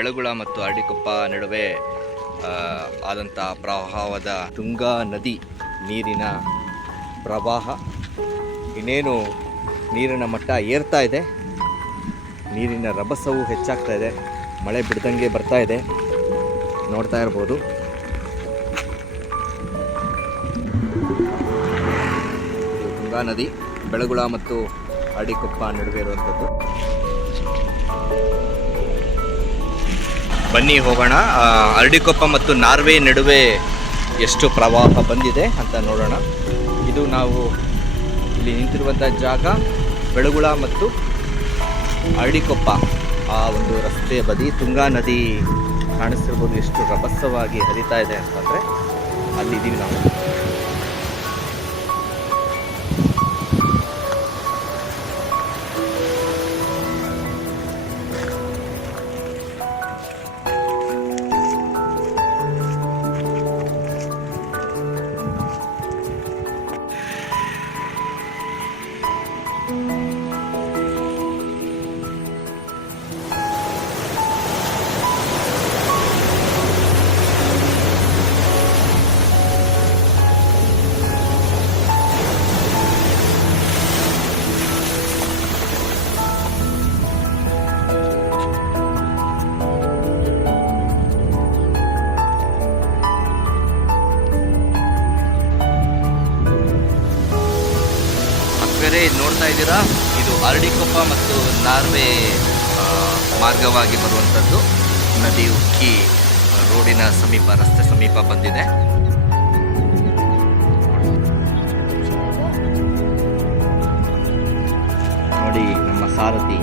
ಬೆಳಗುಳ ಮತ್ತು ಅರಡಿಕೊಪ್ಪ ನಡುವೆ ಆದಂಥ ಪ್ರವಾಹದ ತುಂಗಾ ನದಿ ನೀರಿನ ಪ್ರವಾಹ. ಇನ್ನೇನು ನೀರಿನ ಮಟ್ಟ ಏರ್ತಾ ಇದೆ. ನೀರಿನ ರಭಸವು ಹೆಚ್ಚಾಗ್ತಾ ಇದೆ. ಮಳೆ ಬಿಡ್ದಂಗೆ ಬರ್ತಾ ಇದೆ. ನೋಡ್ತಾ ಇರ್ಬೋದು. ತುಂಗಾ ನದಿ, ಬೆಳಗುಳ ಮತ್ತು ಅಡಿಕೊಪ್ಪ ನಡುವೆ ಇರುವಂಥದ್ದು. ಬನ್ನಿ ಹೋಗೋಣ. ಅರಡಿಕೊಪ್ಪ ಮತ್ತು ನಾರ್ವೆ ನಡುವೆ ಎಷ್ಟು ಪ್ರವಾಹ ಬಂದಿದೆ ಅಂತ ನೋಡೋಣ. ಇದು ನಾವು ಇಲ್ಲಿ ನಿಂತಿರುವಂಥ ಜಾಗ, ಬೆಳಗುಳ ಮತ್ತು ಅರಡಿಕೊಪ್ಪ ಆ ಒಂದು ರಸ್ತೆಯ ಬದಿ ತುಂಗಾ ನದಿ ಕಾಣಿಸ್ತಿರ್ಬೋದು, ಎಷ್ಟು ರಭಸವಾಗಿ ಹರಿತಾ ಇದೆ ಅಂತಂದರೆ ಅಲ್ಲಿದ್ದೀವಿ ನಾವು. ನೋಡ್ತಾ ಇದ್ದೀರಾ? ಇದು ಅರಡಿಕೊಪ್ಪ ಮತ್ತು ನಾರ್ವೆ ಮಾರ್ಗವಾಗಿ ಬರುವಂಥದ್ದು ನದಿ ಉಕ್ಕಿ ರೋಡಿನ ಸಮೀಪ, ರಸ್ತೆ ಸಮೀಪ ಬಂದಿದೆ. ನೋಡಿ ನಮ್ಮ ಸಾರಥಿ.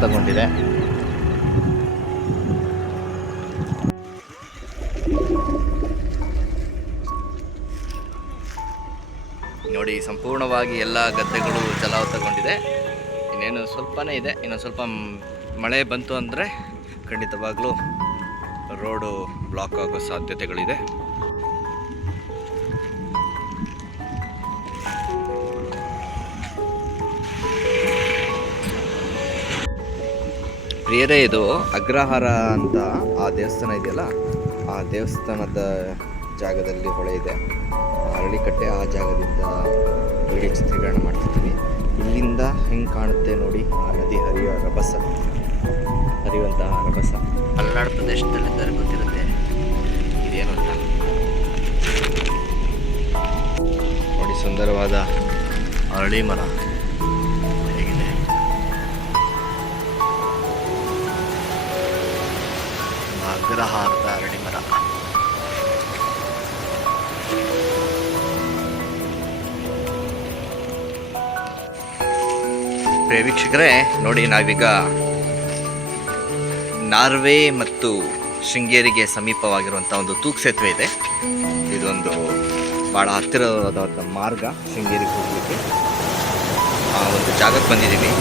ಜಲಾವೃತಗೊಂಡಿದೆ ನೋಡಿ, ಸಂಪೂರ್ಣವಾಗಿ ಎಲ್ಲ ಗದ್ದೆಗಳು ಜಲಾವೃತಗೊಂಡಿದೆ. ಇನ್ನೇನು ಸ್ವಲ್ಪನೇ ಇದೆ. ಇನ್ನೊಂದು ಸ್ವಲ್ಪ ಮಳೆ ಬಂತು ಅಂದರೆ ಖಂಡಿತವಾಗ್ಲೂ ರೋಡು ಬ್ಲಾಕ್ ಆಗೋ ಸಾಧ್ಯತೆಗಳಿದೆ. ಪ್ರಿಯರೇ ಇದು ಅಗ್ರಹಾರ ಅಂತ ಆ ದೇವಸ್ಥಾನ ಇದೆಯಲ್ಲ, ಆ ದೇವಸ್ಥಾನದ ಜಾಗದಲ್ಲಿ ಹೊಳೆ ಇದೆ. ಅರಳಿಕಟ್ಟೆ ಆ ಜಾಗದಿಂದ ವಿಡಿಯೋ ಚಿತ್ರೀಕರಣ ಮಾಡ್ತಿದ್ದೀನಿ. ಇಲ್ಲಿಂದ ಹೆಂಗೆ ಕಾಣುತ್ತೆ ನೋಡಿ, ಆ ನದಿ ಹರಿಯುವ ರಭಸ. ಹರಿಯುವಂತಹ ರಭಸ. ಮಲೆನಾಡು ಪ್ರದೇಶದಲ್ಲಿ ಗೊತ್ತಿರುತ್ತೆ. ಇದೇನು ಅಂತ. ನೋಡಿ ಸುಂದರವಾದ ಅರಳಿ ಮರ. ಅಗ್ರಹಾರದ ಅರಳಿ ಮರ. ಪ್ರಿಯ ವೀಕ್ಷಕರೇ ನೋಡಿ ನಾವೀಗ ನಾರ್ವೆ ಮತ್ತು ಶೃಂಗೇರಿಗೆ ಸಮೀಪವಾಗಿರುವಂಥ ಒಂದು ತೂಕ್ ಸೇತುವೆ ಇದೆ. ಇದೊಂದು ಭಾಳ ಹತ್ತಿರವಾದ ಮಾರ್ಗ ಶೃಂಗೇರಿಗೆ ಹೋಗಲಿಕ್ಕೆ. ಆ ಒಂದು ಜಾಗಕ್ಕೆ ಬಂದಿದ್ದೀವಿ.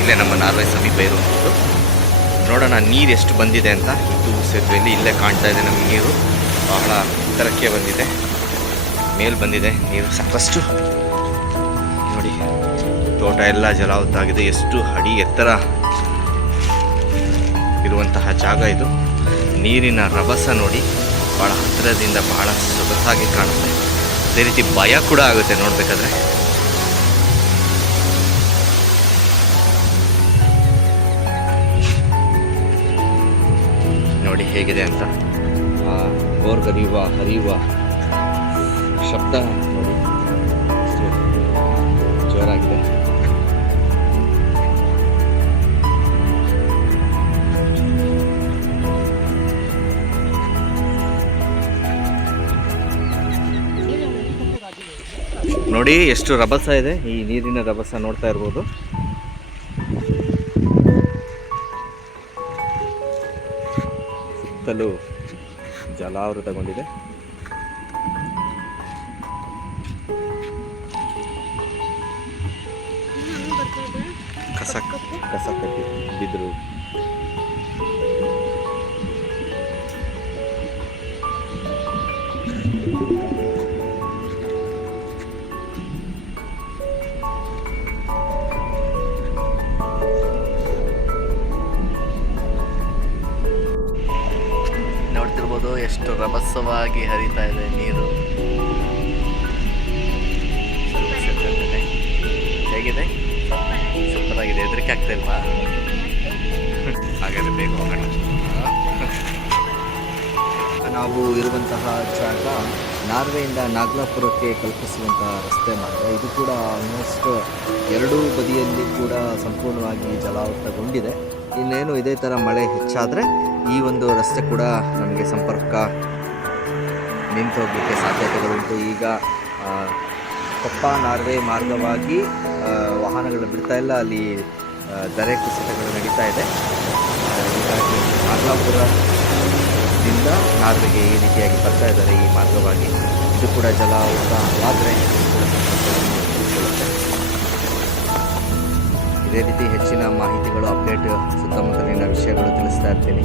ಇಲ್ಲೇ ನಮ್ಮ ನಾರ್ವೆ ಸಮೀಪ ಇರುವಂಥದ್ದು. ನೋಡೋಣ, ನೀರು ಎಷ್ಟು ಬಂದಿದೆ ಅಂತ. ಇದು ಸೇತುವೆಯಲ್ಲಿ ಇಲ್ಲೇ ಕಾಣ್ತಾ ಇದೆ ನಮಗೆ ನೀರು. ಬಹಳ ಎತ್ತರಕ್ಕೆ ಬಂದಿದೆ. ಮೇಲ್ ಬಂದಿದೆ ನೀರು ಸಾಕಷ್ಟು. ನೋಡಿ, ತೋಟ ಎಲ್ಲ ಜಲಾವತ್ತಾಗಿದೆ ಎಷ್ಟು ಅಡಿ ಎತ್ತರ ಇರುವಂತಹ ಜಾಗ ಇದು. ನೀರಿನ ರಭಸ ನೋಡಿ ಭಾಳ ಹತ್ತಿರದಿಂದ ಬಹಳ ಸೊಗಸಾಗಿ ಕಾಣುತ್ತೆ. ಅದೇ ರೀತಿ ಭಯ ಕೂಡ ಆಗುತ್ತೆ ನೋಡಬೇಕಾದ್ರೆ. ನೋಡಿ ಹೇಗಿದೆ ಅಂತ. ಗೋರ್ಗರಿಯುವ ಹರಿಯುವ ಶಬ್ದ ನೋಡಿ. ಜೋರಾಗಿದೆ. ನೋಡಿ ಎಷ್ಟು ರಭಸ ಇದೆ. ಈ ನೀರಿನ ರಭಸ ನೋಡ್ತಾ ಇರ್ಬೋದು. ಸುತ್ತಲೂ ಜಲಾವೃತಗೊಂಡಿದೆ ಕಸ ಕಸ ಕಟ್ಟಿ ಬಿದ್ರು ಎಷ್ಟು ರಭಸವಾಗಿ ಹರಿತಾ ಇದೆ ನೀರು. ಹೇಗಿದೆ? ಸೂಪರ್ ಆಗಿದೆ ಹೆದರಿಕೆ ಆಗ್ತಾ ಇಲ್ವಾ? ಹಾಗಾದ್ರೆ ಬೇಗ ಹೋಗೋಣ. ನಾವು ಇರುವಂತಹ ಜಾಗ ನಾರ್ವೆಯಿಂದ ನಾಗಲಾಪುರಕ್ಕೆ ಕಲ್ಪಿಸುವಂತಹ ರಸ್ತೆ ಮಾರ್ಗ. ಇದು ಕೂಡ ಆಲ್ಮೋಸ್ಟ್ ಎರಡೂ ಬದಿಯಲ್ಲಿ ಕೂಡ ಸಂಪೂರ್ಣವಾಗಿ ಜಲಾವೃತಗೊಂಡಿದೆ. ಇನ್ನೇನು ಇದೇ ಥರ ಮಳೆ ಹೆಚ್ಚಾದರೆ ಈ ಒಂದು ರಸ್ತೆ ಕೂಡ ನಮಗೆ ಸಂಪರ್ಕ ನಿಂತು ಹೋಗಲಿಕ್ಕೆ ಸಾಧ್ಯತೆಗಳುಂಟು ಈಗ ಕೊಪ್ಪ, ನಾರ್ವೆ ಮಾರ್ಗವಾಗಿ ವಾಹನಗಳು ಬಿಡ್ತಾ ಇಲ್ಲ. ಅಲ್ಲಿ ದರೆ ಕುಸಿತಗಳು ನಡೀತಾ ಇದೆ. ಹೀಗಾಗಿ ಮಾರ್ಲಾಪುರದಿಂದ ನಾರ್ವೆಗೆ ಈ ರೀತಿಯಾಗಿ ಬರ್ತಾ ಇದ್ದಾರೆ ಈ ಮಾರ್ಗವಾಗಿ. ಇದು ಕೂಡ ಜಲಾವೃತ ಆದರೆ ಇದೇ ರೀತಿ ಹೆಚ್ಚಿನ ಮಾಹಿತಿಗಳು, ಅಪ್ಡೇಟ್ ಸುತ್ತಮುತ್ತಲಿನ ವಿಷಯಗಳು ತಿಳಿಸ್ತಾ ಇರ್ತೀನಿ.